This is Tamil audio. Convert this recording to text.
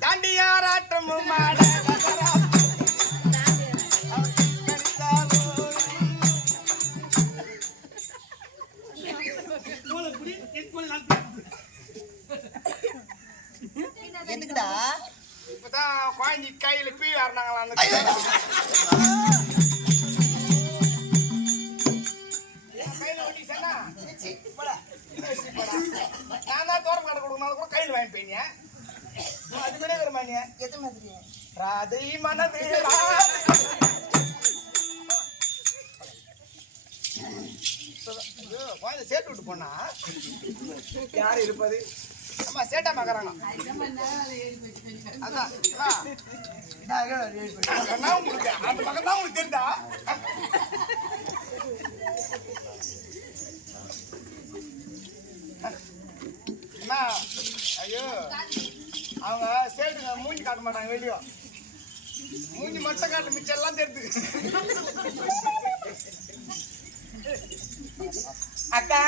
தாண்டியாராட்டமும் மாட எதுக்குடா இப்பதான் குழந்தை கையில பீ வரனாங்களா கையில ஓட்டிச்சேன்னா நான் தான் தோரம் கடை கொடுக்கணும் கூட கையில் வாங்கி போயிங்க அது கூட வருமானிய எது மாதிரி ராதை மனது குழந்தை சேர்த்து விட்டு போனா யாரு இருப்பது அம்மா சேட்டா மகரானா அதான் உங்களுக்கு அந்த பக்கம் தான் உங்களுக்கு தெரிந்தா அண்ணா ஐயோ அவங்க சேட்டுங்க மூஞ்சி காட்ட மாட்டாங்க வெளியோ மூஞ்சி மட்டும் காட்ட மிச்சம் எல்லாம் தெரியுது அக்கா